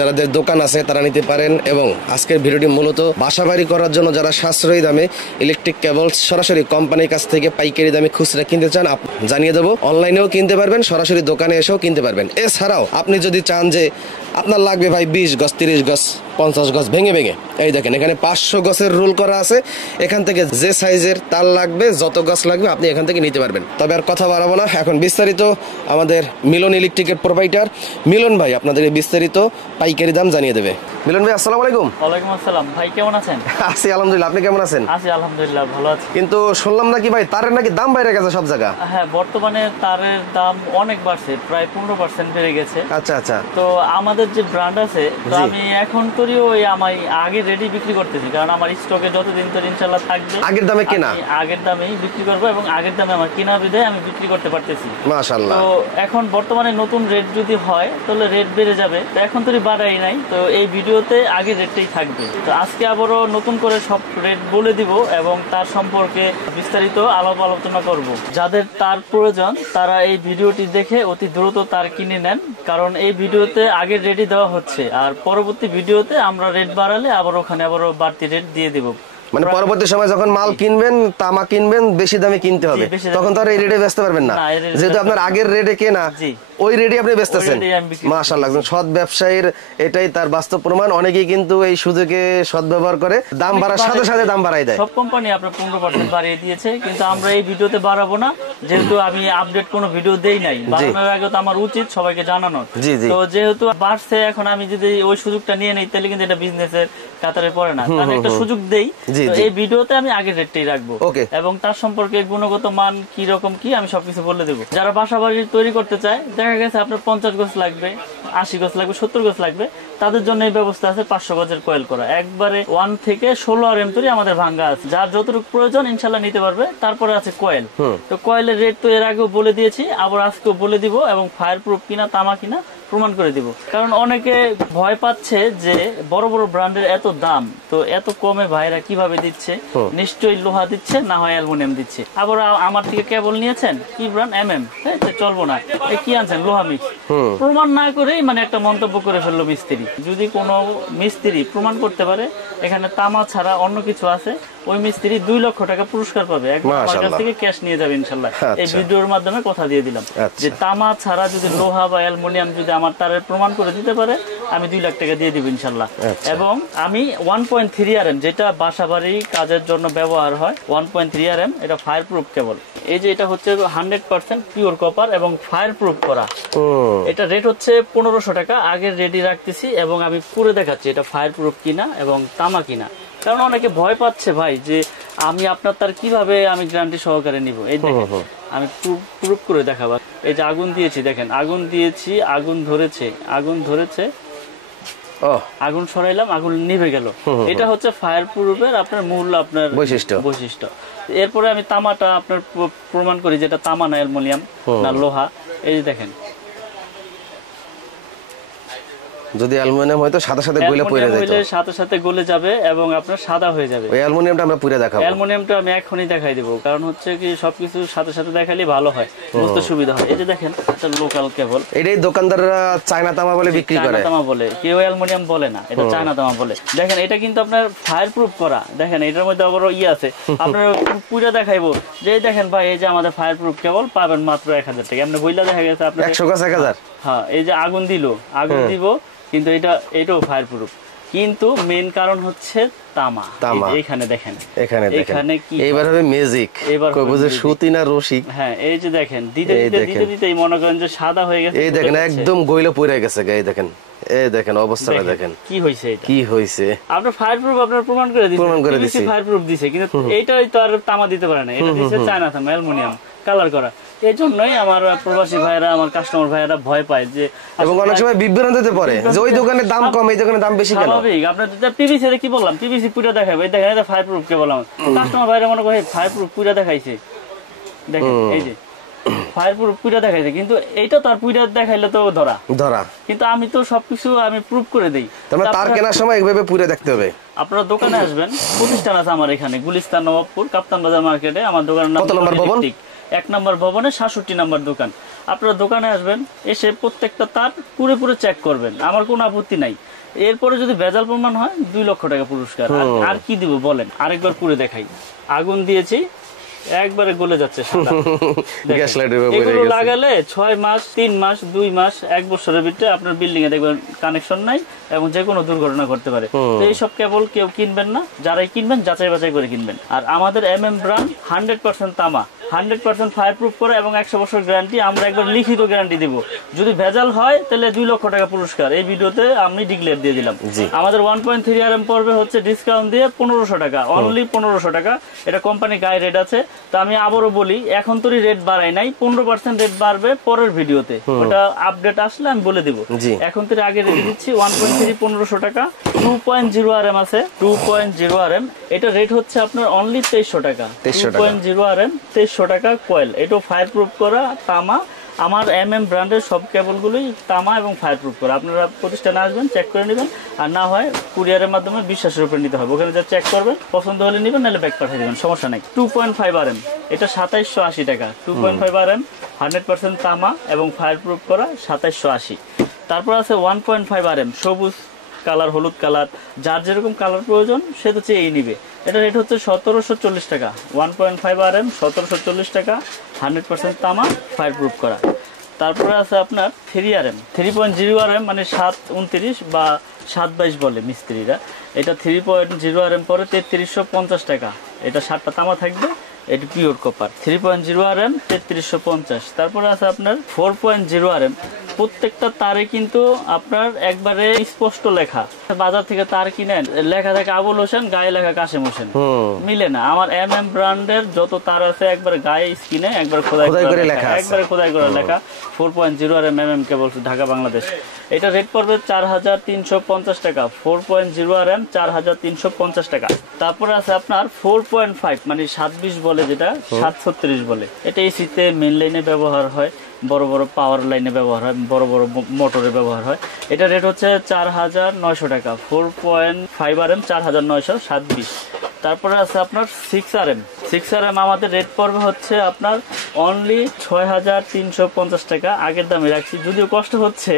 যাদের দোকান আছে তারা নিতে পারেন। এবং আজকের ভিডিওটি মূলত বাসাবাড়ি করার জন্য যারা সাশ্রয়ী দামে ইলেকট্রিক কেবল সরাসরি কোম্পানির কাছ থেকে পাইকারি দামে খুচরা কিনতে চান জানিয়ে দেবো। অনলাইনেও কিনতে পারবেন, সরাসরি দোকানে এসেও কিনতে পারবেন। এছাড়াও আপনি যদি চান যে আপনার লাগবে ভাই 20 গজ 30 গজ 50 গজ ভেঙে ভেঙে, এই দেখেন এখানে 500 গজের রুল করা আছে। এখান থেকে যে সাইজের তার লাগবে, যত গজ লাগবে আপনি এখান থেকে নিতে পারবেন। তবে আর কথা বাড়াবো না, এখন বিস্তারিত আমাদের মিলন ইলেকট্রিকের প্রোভাইডার মিলন ভাই আপনাদের বিস্তারিত পাইকারি দাম জানিয়ে দেবে। মিলন ভাই আসসালামু আলাইকুম। ওয়ালাইকুম আসসালাম ভাই, কেমন আছেন? আছি আলহামদুলিল্লাহ, আপনি কেমন আছেন? আছি আলহামদুলিল্লাহ, ভালো আছি। কিন্তু শুনলাম নাকি ভাই তারের নাকি দাম বাইরে গেছে সব জায়গা? হ্যাঁ, বর্তমানে তারের দাম অনেক বাড়ছে, প্রায় 15% বেড়ে গেছে। আচ্ছা আচ্ছা। তো আমাদের যে ব্র্যান্ড আছে, তো আমি এখন তরি ওই আমি আগে রেডি বিক্রি করতেছি, কারণ আমার স্টকে যতদিন তো ইনশাআল্লাহ থাকবে আগের দামে কেনা, আগের দামেই বিক্রি করবো এবং আগের দামে আমার কেনা বিধায় আমি বিক্রি করতে পারতেছি। মাশাআল্লাহ। তো এখন বর্তমানে নতুন রেট যদি হয় তাহলে রেট বেড়ে যাবে, তো এখন তরি বাড়াই নাই, তো এই ভিডিওতে আগের রেটটাই থাকবে। তো আজকে আবারও নতুন করে সব রেট বলে দিব এবং তার সম্পর্কে বিস্তারিত আলোচনা করব। যাদের তার প্রয়োজন তারা এই ভিডিওটি দেখে অতি দ্রুত তার কিনে নেন, কারণ এই ভিডিওতে আগের রেটই দেওয়া হচ্ছে, আর পরবর্তী ভিডিওতে আমরা রেট বাড়ালে আবার ওখানে আবারও বাড়তি রেট দিয়ে দেব। মানে পরবর্তী সময় যখন মাল কিনবেন, তামা কিনবেন, বেশি দামে কিনতে হবে, তখন তো আর এই রেটে বেচতে পারবেন না, যেহেতু আপনার আগের রেটে কেনা ওই রেটে আপনি বেচতেছেন। মাশাআল্লাহ, একজন সৎ ব্যবসায়ীর এটাই তার বাস্তব প্রমাণ। অনেকেই কিন্তু এই সুযোগে সদ্ব্যবহার করে, দাম বাড়ার সাথে সাথে দাম বাড়াই দেয়। সব কোম্পানি আপনার 15% বাড়িয়ে দিয়েছে, কিন্তু আমরা এই ভিডিওতে বাড়াবো না, যেহেতু আমি আপডেট কোনো ভিডিও দেই নাই। বাড়ানোর আগে তো আমার উচিত সবাইকে জানানোর। তো যেহেতু বাড়ছে, এখন আমি যদি ওই সুযোগটা নিয়ে নেই তাহলে কিন্তু এটা বিজনেসের কাতারে পড়ে না। আমি একটা সুযোগ দেই, এই ভিডিওতে আমি আগের রেটটাই রাখবো এবং তার সম্পর্কে গুণগত মান কি রকম কি আমি সবকিছু বলে দেবো। যারা বাসা বাড়ি তৈরি করতে চায়, দেখা গেছে আপনার 50 গজ লাগবে, 80 গজ লাগবে, 70 গজ লাগবে, তাদের জন্য এই ব্যবস্থা আছে 500 গজের কয়েল করা, একবারে 1 থেকে 16 RM তৈরি আমাদের ভাঙ্গা আছে। যার যতটুকু প্রয়োজন ইনশাল্লাহ নিতে পারবে। তারপরে আছে কয়েল। তো কয়েলের রেট তো এর আগেও বলে দিয়েছি, আবার আজকেও বলে দিব, এবং ফায়ার প্রুফ কিনা তামা কিনা প্রমাণ করে দিব। কারণ অনেকে ভয় পাচ্ছে যে বড় বড় ব্র্যান্ডের এত দাম, তো এত কমে ভাইরা কিভাবে দিচ্ছে, নিশ্চয়ই লোহা দিচ্ছে, না হয় অ্যালুমিনিয়াম দিচ্ছে। আবার আমার থেকে কেবল নিয়েছেন কি ব্র্যান্ড MM, চলবো না, কি আনছেন লোহা মিক্স। প্রমাণ না করেই মানে একটা মন্তব্য করে ফেললো মিস্ত্রি। যদি কোনো মিস্ত্রি প্রমাণ করতে পারে এখানে তামা ছাড়া অন্য কিছু আছে, ওই মিস্ত্রি 2 লক্ষ টাকা পুরস্কার পাবে, আমার কাছ থেকে ক্যাশ নিয়ে যাবে ইনশাল্লাহ। এই ভিডিওর মাধ্যমে কথা দিয়ে দিলাম যে তামা ছাড়া যদি লোহা বা অ্যালুমিনিয়াম যদি আমার তারের প্রমাণ করে দিতে পারে, আমি 2 লাখ টাকা দিয়ে দিব ইনশাল্লাহ। এবং আমি 1.3 RM, যেটা বাসা বাড়ি কাজের জন্য ব্যবহার হয়, 1.3 RM, এটা ফায়ার প্রুফ কেবল। এই যে এটা হচ্ছে 100% পিওর কপার এবং ফায়ার প্রুফ করা। এটা রেট হচ্ছে 1500 টাকা, আগের রেডি রাখতেছি এবং আমি পুরো দেখাচ্ছি এটা ফায়ার প্রুফ কিনা এবং তামা কিনা। কারণ অনেকে ভয় পাচ্ছে ভাই যে আমি আপনার তার কিভাবে আমি গ্যারান্টি সহকারে নিব। এই দেখেন আমি প্রুফ করে দেখাবো। এই যে আগুন দিয়েছি, দেখেন আগুন দিয়েছি, আগুন ধরেছে, আগুন ধরেছে, আগুন সরাইলাম, আগুন নিভে গেল। এটা হচ্ছে ফায়ার প্রুফের আপনার মূল আপনার বৈশিষ্ট্য। এরপরে আমি তামাটা আপনার প্রমাণ করি যেটা তামা না অ্যালুমিনিয়াম না লোহা। এই যে দেখেন, যদি অ্যালুমিনিয়াম হয় তো সাথে সাথে গলে পড়ে যায়, সাথে সাথে গলে যাবে এবং আপনার সাদা হয়ে যাবে। ওই অ্যালুমিনিয়ামটা আমরা পুরো দেখাবো। অ্যালুমিনিয়ামটা আমি এখনই দেখাই দেব, কারণ হচ্ছে কি সবকিছু সাথে সাথে দেখালে ভালো হয়, বুঝতে সুবিধা হয়। এই যে দেখেন এটা লোকাল কেবল, এটাই দোকানদাররা চায়না তামা বলে বিক্রি করে। চায়না তামা বলে, কেউ অ্যালুমিনিয়াম বলে না, এটা চায়না তামা বলে। দেখেন এটা কিন্তু আপনার ফায়ার প্রুফ করা। দেখেন এটার মধ্যে আবার আছে, আপনার পুরো দেখাইবো যে দেখেন ভাই, এই যে আমাদের ফায়ার প্রুফ কেবল পাবেন মাত্র 1000 টাকা। এমনি বইলা দেখা গেছে আপনার 100 গাছ 1000। হ্যাঁ, এই যে আগুন দিল, আগুন দিব, কিন্তু এটাও ফায়ার প্রুফ। কিন্তু মেন কারণ হচ্ছে তামা। এখানে দেখেন, এখানে কি এবার হবে ম্যাজিক, এবার বুঝে সুতি না রশি। হ্যাঁ, এই যে দেখেন দিতে দিতে মনে করেন যে সাদা হয়ে গেছে। এই দেখেন একদম গইলে পড়ে গেছে। এই দেখেন, এই দেখেন অবস্থাটা দেখেন কি হইছে, এটা কি হইছে। আপনার ফায়ার প্রুফ আপনার প্রমাণ করে দিয়েছে, ফায়ার প্রুফ দিছে, কিন্তু এইটাই তো আর তামা দিতে পারে না, এটা দিছে চায়না তামা অ্যালুমিনিয়াম কালার করা। এই জন্যই আমার প্রবাসী ভাইরা, আমার কাস্টমার ভাইরা ভয় পায় যে, এবং অনেক সময় বিভ্রান্তিতে পড়ে যে ওই দোকানে দাম কম, এই দোকানে দাম বেশি কেন। আপনার পিভিসি কি বললাম, পিভিসি পুরো দেখাবে, এই দেখেন এটা ফায়ার প্রুফ কে বললাম। কাস্টমার ভাইরা মনে করে ফায়ার প্রুফ পুরো দেখাইছে, দেখেন এই যে ফায়ার প্রুফ পুরো দেখাইছে, কিন্তু এইটা তার পুরো দেখাইলে তো ধরা, কিন্তু আমি তো সবকিছু আমি প্রুফ করে দেই। তার কেনার সময় এইভাবে পুরো দেখতে হবে। আপনারা দোকানে আসবেন, প্রতিষ্ঠান আছে আমার এখানে গুলিস্তান, নবাবপুর, কাপ্তান বাজার মার্কেটে আমার দোকানের নাম। কত নম্বর ভবন? 1 নম্বর ভবনে 67 নম্বর দোকান। আপনারা দোকানে আসবেন, এসে প্রত্যেকটা তার পুরোপুরি চেক করবেন, আমার কোনো আপত্তি নাই। এরপরে যদি ভেজাল প্রমাণ হয় 2 লক্ষ টাকা পুরস্কার। আর কি দিব বলেন? আরেকবার পুরে দেখাই। আগুন দিয়েছি, একবারে গলে যাচ্ছে সাদা। এগুলো লাগালে 6 মাস, 3 মাস, 2 মাস, 1 বছরের ভিতরে আপনার বিল্ডিং এ দেখবেন কানেকশন নাই এবং যে কোনো দুর্ঘটনা ঘটতে পারে। তো এইসব কেবল কেউ কিনবেন না, যারাই কিনবেন যাচাই বাছাই করে কিনবেন। আর আমাদের ব্র্যান্ড 100% তামা, 100% ফায়ার প্রুফ করে এবং 100 বছর গ্যারান্টি। আমরা একবার লিখিত গ্যারান্টি দিব, যদি ভেজাল হয় তাহলে 2 লক্ষ টাকা পুরস্কার। এই ভিডিওতে আমি ডিক্লেয়ার দিয়ে দিলাম। আমাদের 1.3 RM পড়বে হচ্ছে ডিসকাউন্ট দিয়ে 1500 টাকা, অনলি 1500 টাকা। এটা কোম্পানি গায়ে রেট আছে। তো আমি আবারও বলি, এখন তো রেট বাড়াই নাই, 15% রেট বাড়বে পরের ভিডিওতে, ওটা আপডেট আসলে আমি বলে দিব। এখন তো আগে রেট দিচ্ছি 1.3 1500 টাকা। 2.0 RM আছে, 2.0 RM, এটা রেট হচ্ছে আপনার অনলি 2300 টাকা। 2.0 RM 2300 টাকা কয়েল। এটা ফায়ার প্রুফ করা তামা। আমার ব্র্যান্ডের সব কেবলগুলোই তামা এবং ফায়ার প্রুফ করা। আপনারা প্রতিষ্ঠানে আসবেন, চেক করে নেবেন, আর না হয় কুরিয়ারের মাধ্যমে বিশ্বাসের উপরে নিতে হবে। ওখানে যা চেক করবেন, পছন্দ হলে নেবেন, নাহলে ব্যাক পাঠিয়ে দেবেন, সমস্যা নাই। 2.5 RM, এটা 2780 টাকা। 2.5 RM 100% তামা এবং ফায়ার প্রুফ করা, 2780। তারপর আছে 1.5 RM, সবুজ কালার, হলুদ কালার, যার যেরকম কালার প্রয়োজন সে তো চেয়েই নিবে। এটা রেট হচ্ছে 1740 টাকা। 1.5 RM 1740 টাকা, 100% তামা, ফায়ার প্রুফ করা। তারপরে আছে আপনার 3 RM, 3.0 RM মানে 729 বা 722 বলে মিস্ত্রিরা। এটা 3.0 RM পরে 3350 টাকা। এটা 7টা তামা থাকবে, এটা পিওর কপার। 3.0 RM 3350। তারপরে আছে আপনার 4.0 RM, প্রত্যেকটা তারে কিন্তু আপনার একবারে স্পষ্ট লেখা। বাজার থেকে তার কিনেন, লেখা থাকে আবুল হোসেন, গায়ে লেখা কাশেম হোসেন, মিলে না। আমার ব্র্যান্ডের যত তার আছে একবার গায়ে স্কিনে একবার খোদাই করে লেখা, একবারে খোদাই করে লেখা। 4.0 RM কেবল, ঢাকা বাংলাদেশ। এটা রেট পড়বে 4350 টাকা। 4.0 RM 4350 টাকা। তারপরে আছে আপনার 4.5 মানে 720 বলে, যেটা 736 বলে। এটা এসিতে মেইন লাইনে ব্যবহার হয়, বড় বড় পাওয়ার লাইনে ব্যবহার হয়, বড় বড় মোটরে ব্যবহার হয়। এটা রেট হচ্ছে 4900 টাকা। 4.5 RM 4927। তারপরে আছে আপনার 6 RM। 6 RM আমাদের রেট পড়বে হচ্ছে আপনার অনলি 6350 টাকা। আগের দামে রাখছি, যদিও কষ্ট হচ্ছে,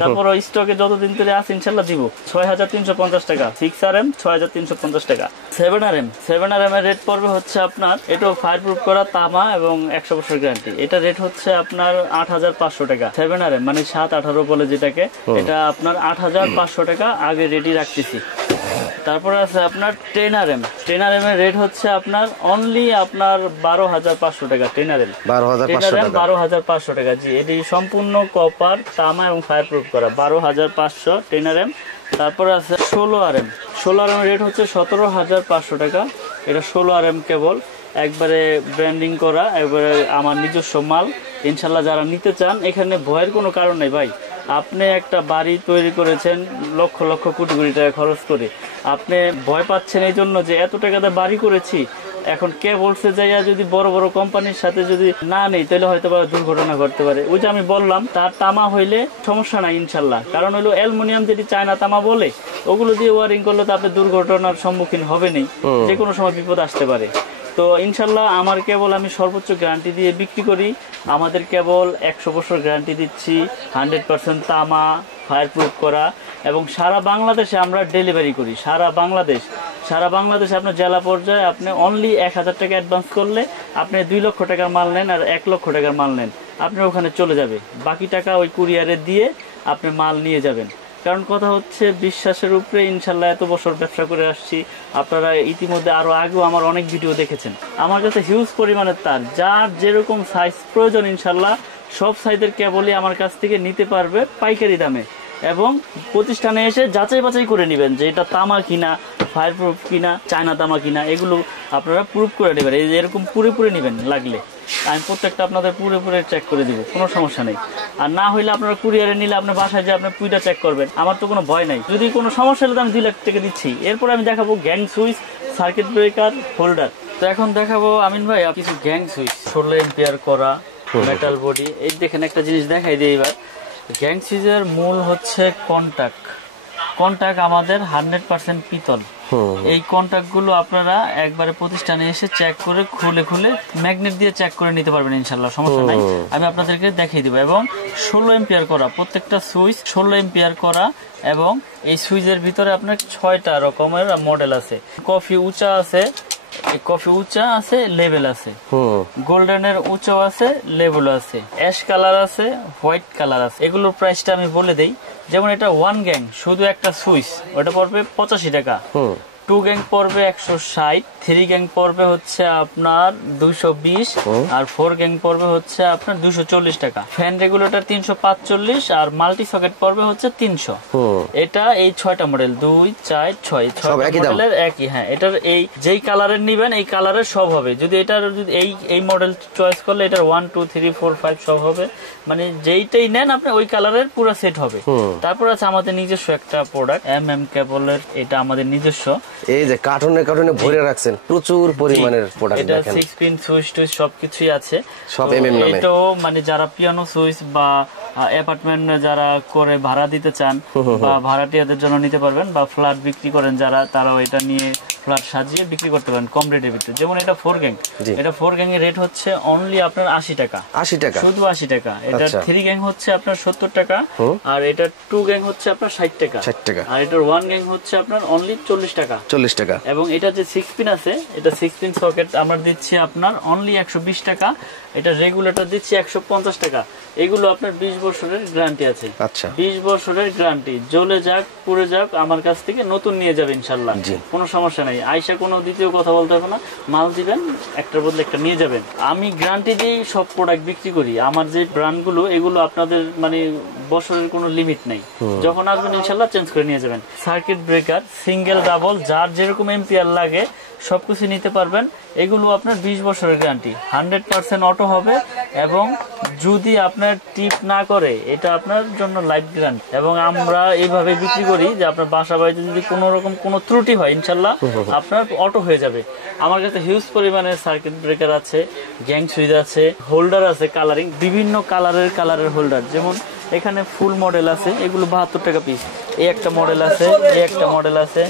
তারপর স্টকে যতদিন ধরে আছে ইনশাল্লাহ দিব। 6350 টাকা 6 RM, 6350 টাকা। 7 RM, 7 RM এর রেট পড়বে হচ্ছে আপনার, এটাও ফায়ার প্রুফ করা তামা এবং 100 বছর গ্যারান্টি। এটা রেট হচ্ছে আপনার 8500 টাকা। 7 RM মানে 718 বলে যেটাকে, এটা আপনার 8500 টাকা আগে রেডি রাখতেছি। তারপরে আছে আপনার 10 RM। 10 RM এর রেট হচ্ছে আপনার অনলি আপনার 12500 টাকা। 10 RM 12500 টাকা। জি, এটি সম্পূর্ণ কপার, তামা এবং ফায়ার প্রুফ করা। 12500 10 RM। তারপরে আছে 16 RM। 16 RM এর রেট হচ্ছে 17500 টাকা। এটা 16 RM কেবল, একবারে ব্র্যান্ডিং করা, একবারে আমার নিজস্ব মাল। ইনশাল্লাহ যারা নিতে চান, এখানে ভয়ের কোনো কারণ নেই ভাই। আপনি একটা বাড়ি তৈরি করেছেন লক্ষ লক্ষ কোটি কোটি টাকা খরচ করে, আপনি ভয় পাচ্ছেন এই জন্য যে এত টাকাতে বাড়ি করেছি, এখন কে বলছে যাইয়া যদি বড় বড় কোম্পানির সাথে যদি না নেই তাহলে হয়তো বা দুর্ঘটনা ঘটতে পারে। ওই যে আমি বললাম, তার তামা হইলে সমস্যা নাই ইনশাল্লাহ, কারণ হলো অ্যালুমিনিয়াম যেটি চায়না তামা বলে, ওগুলো দিয়ে ওয়ারিং করলে তো আপনি দুর্ঘটনার সম্মুখীন হবেনই, যে কোনো সময় বিপদ আসতে পারে। তো ইনশাল্লাহ আমার কেবল আমি সর্বোচ্চ গ্যারান্টি দিয়ে বিক্রি করি। আমাদের কেবল 100 বছর গ্যারান্টি দিচ্ছি, 100% তামা, ফায়ার প্রুফ করা, এবং সারা বাংলাদেশে আমরা ডেলিভারি করি। সারা বাংলাদেশে আপনার জেলা পর্যায়ে আপনি অনলি 1000 টাকা অ্যাডভান্স করলে আপনি 2 লক্ষ টাকার মাল নেন আর 1 লক্ষ টাকার মাল নেন, আপনার ওখানে চলে যাবে। বাকি টাকা ওই কুরিয়ারে দিয়ে আপনি মাল নিয়ে যাবেন। কারণ কথা হচ্ছে বিশ্বাসের উপরে ইনশাল্লাহ এত বছর ব্যবসা করে আসছি। আপনারা ইতিমধ্যে আরো আগেও আমার অনেক ভিডিও দেখেছেন। আমার কাছে হিউজ পরিমাণের তার, যার যেরকম সাইজ প্রয়োজন ইনশাল্লাহ সব সাইজের কেবলই আমার কাছ থেকে নিতে পারবে পাইকারি দামে। এবং প্রতিষ্ঠানে এসে যাচাই বাছাই করে নেবেন যে এটা তামা কিনা, ফায়ার প্রুফ কিনা, চায়না তামা কিনা, এগুলো আপনারা প্রুফ করে নেবেন। এই যে এরকম পুরে নেবেন, লাগলে আমি প্রত্যেকটা আপনাদের পুরে চেক করে দিব, কোনো সমস্যা নেই। আর না হইলে আপনারা কুরিয়ারে নিলে আপনার বাসায় যে আপনি পুইটা চেক করবেন, আমার তো কোনো ভয় নাই। যদি কোনো সমস্যা হলে আমি 2 লাখ টাকা দিচ্ছি। এরপরে আমি দেখাবো gang switch, circuit breaker, holder. তো এখন দেখাবো আমিন ভাই কিছু গ্যাং সুইচ, 16 এম্পিয়ার করা মেটাল বডি। এই দেখেন একটা জিনিস দেখাই দিই এবার। গ্যাং সুইচের মূল হচ্ছে কন্টাক্ট আমাদের 100% পিতল। এই কন্টাক্ট গুলো আপনারা একবারে প্রতিষ্ঠানে এসে চেক করে খুলে ম্যাগনেট দিয়ে চেক করে নিতে পারবেন ইনশাল্লাহ, সমস্যা নাই। আমি আপনাদেরকে দেখিয়ে দিব। এবং 16 এম্পিয়ার করা প্রত্যেকটা সুইচ, 16 এম্পিয়ার করা। এবং এই সুইচের ভিতরে আপনার 6টা রকমের মডেল আছে। কফি উঁচা আছে, কফি উঁচা আছে, লেভেল আছে, গোল্ডেনের উঁচা আছে, লেভেল আছে, অ্যাশ কালার আছে, হোয়াইট কালার আছে। এগুলোর প্রাইসটা আমি বলে দেই। যেমন এটা 1 গ্যাং শুধু একটা সুইচ, ওটা পড়বে 85 টাকা। 2 গ্যাং পড়বে 160, 3 গ্যাং পড়বে হচ্ছে আপনার 220, আর 4 গ্যাং পড়বে হচ্ছে আপনার 240 টাকা। ফ্যান রেগুলেটর 345, আর মাল্টি সকেট পড়বে হচ্ছে 300। এটা এই 6টা মডেল, 2, 4, 6 মডেলের একই। হ্যাঁ, এটার এই যেই কালারের নিবেন এই কালারের সব হবে। যদি এটার যদি এই মডেল চয়েস করলে এটার 1, 2, 3, 4, 5 সব হবে। মানে যেইটাই নেন আপনি ওই কালারের পুরো সেট হবে। তারপর আছে আমাদের নিজস্ব একটা প্রোডাক্ট কেবলের, এটা আমাদের নিজস্ব। এই যে কার্টুনে ভরে রাখছেন প্রচুর পরিমাণের প্রোডাক্ট দেখেন। এটা 6 পিন সুইচ টুইচ সবকিছুই আছে সব এমএম নামে। এটাও মানে যারা পিয়ানো সুইচ বা অ্যাপার্টমেন্ট যারা করে ভাড়া দিতে চান বা ভাড়াটিয়াদের জন্য নিতে পারবেন, বা ফ্ল্যাট বিক্রি করেন যারা, তারাও এটা নিয়ে ফ্ল্যাট সাজিয়ে বিক্রি করতে পারেন কম রেটের ভিতরে। যেমন এটা 4 গ্যাং, এটা 4 গ্যাং এর রেট হচ্ছে অনলি আপনার 80 টাকা। 80 টাকা, শুধু 80 টাকা। এটা 3 গ্যাং হচ্ছে আপনার 70 টাকা, আর এটা 2 গ্যাং হচ্ছে আপনার 60 টাকা, 60 টাকা। আর এটার 1 গ্যাং হচ্ছে আপনার অনলি 40 টাকা, 40 টাকা। এবং এটা যে 6 পিন আছে, এটা 6 পিন সকেট আমরা দিচ্ছি আপনার অনলি 120 টাকা। এটা রেগুলেটর দিচ্ছি 150 টাকা। এগুলো আপনার 20 বছরের গ্যারান্টি আছে। আচ্ছা, 20 বছরের গ্যারান্টি, জ্বলে যাক পুড়ে যাক আমার কাছ থেকে নতুন নিয়ে যাবে ইনশাআল্লাহ, কোনো সমস্যা নাই। আয়সা কোনো দ্বিতীয় কথা বলতে হবে না, মাল দিবেন একটার বদলে একটা নিয়ে যাবেন। আমি গ্যারান্টি দিয়ে সব প্রোডাক্ট বিক্রি করি। আমার যে ব্র্যান্ডগুলো, এগুলো আপনাদের মানে বছরের কোনো লিমিট নেই, যখন আসবেন ইনশাআল্লাহ চেঞ্জ করে নিয়ে যাবেন। সার্কিট ব্রেকার সিঙ্গেল ডাবল যার যেরকম এম্পিয়ার লাগে সবকিছু নিতে পারবেন। এগুলো আপনার 20 বছরের গ্যারান্টি, 100% অটো হবে। এবং যদি আপনার টিপ না করে, এটা আপনার জন্য লাইফ গ্যারান্টি। এবং আমরা এইভাবে বিক্রি করি যে আপনার বাসা বাড়িতে যদি কোনো রকম কোনো ত্রুটি হয় ইনশাল্লাহ আপনার অটো হয়ে যাবে। আমার কাছে হিউজ পরিমাণের সার্কিট ব্রেকার আছে, গ্যাং সুইচ আছে, হোল্ডার আছে কালারিং, বিভিন্ন কালারের হোল্ডার। যেমন এখানে ফুল মডেল আছে, এগুলো 72 টাকা পিস। এই একটা মডেল আছে, এই একটা মডেল আছে,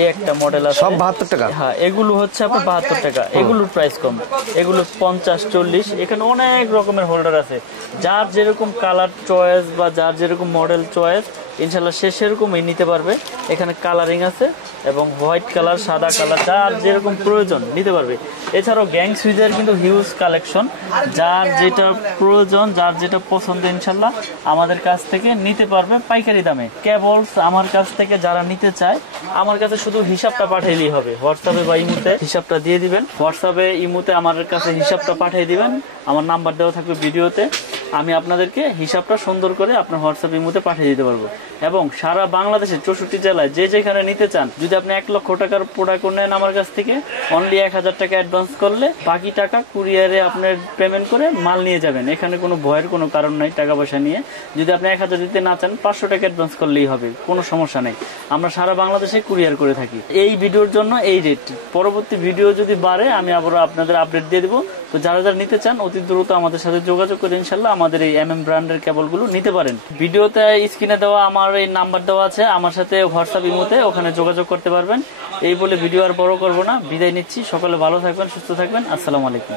এই একটা মডেল আছে, সব 72 টাকা। হ্যাঁ, এগুলো হচ্ছে আপনার 72 টাকা। এগুলোর প্রাইস কম, এগুলো 50, 40। এখানে অনেক রকমের হোল্ডার আছে, যার যেরকম কালার চয়েস বা যার যেরকম মডেল চয়েস ইনশাল্লাহ সে সেরকমই নিতে পারবে। এখানে কালারিং আছে এবং হোয়াইট কালার, সাদা কালার, যার যেরকম প্রয়োজন নিতে পারবে। এছাড়াও গ্যাং সুইচের কিন্তু হিউজ কালেকশন, যার যেটা প্রয়োজন, যার যেটা পছন্দ ইনশাল্লাহ আমাদের কাছ থেকে নিতে পারবে পাইকারি দামে। কেবলস আমার কাছ থেকে যারা নিতে চায়, আমার কাছে শুধু হিসাবটা পাঠাইলেই হবে। হোয়াটসঅ্যাপে বা ইমুতে হিসাবটা দিয়ে দিবেন। হোয়াটসঅ্যাপে ইমুতে আমার কাছে হিসাবটা পাঠিয়ে দিবেন, আমার নাম্বার দেওয়া থাকবে ভিডিওতে। আমি আপনাদেরকে হিসাবটা সুন্দর করে আপনার হোয়াটসঅ্যাপ ইমুতে পাঠিয়ে দিতে পারবো। এবং সারা বাংলাদেশের 64 জেলায় যে যেখানে নিতে চান, যদি আপনি 1 লক্ষ টাকার প্রোডাক্ট নেন আমার কাছ থেকে, অনলি 1000 টাকা অ্যাডভান্স করলে বাকি টাকা কুরিয়ারে আপনার পেমেন্ট করে মাল নিয়ে যাবেন। এখানে কোনো ভয়ের কোনো কারণ নাই টাকা পয়সা নিয়ে। যদি আপনি 1000 দিতে না চান, 500 টাকা অ্যাডভান্স করলেই হবে, কোনো সমস্যা নেই। আমরা সারা বাংলাদেশে কুরিয়ার করে থাকি। এই ভিডিওর জন্য এই রেট, পরবর্তী ভিডিও যদি বাড়ে আমি আবার আপনাদের আপডেট দিয়ে দেবো। তো যারা যারা নিতে চান অতি দ্রুত আমাদের সাথে যোগাযোগ করে ইনশাল্লাহ আমাদের এই ব্র্যান্ডের কেবলগুলো নিতে পারেন। ভিডিওতে স্ক্রিনে দেওয়া আমার এই নাম্বার দেওয়া আছে, আমার সাথে হোয়াটসঅ্যাপ ইমোতে ওখানে যোগাযোগ করতে পারবেন। এই বলে ভিডিও আর বড় করবো না, বিদায় নিচ্ছি। সকলে ভালো থাকবেন, সুস্থ থাকবেন। আসসালামু আলাইকুম।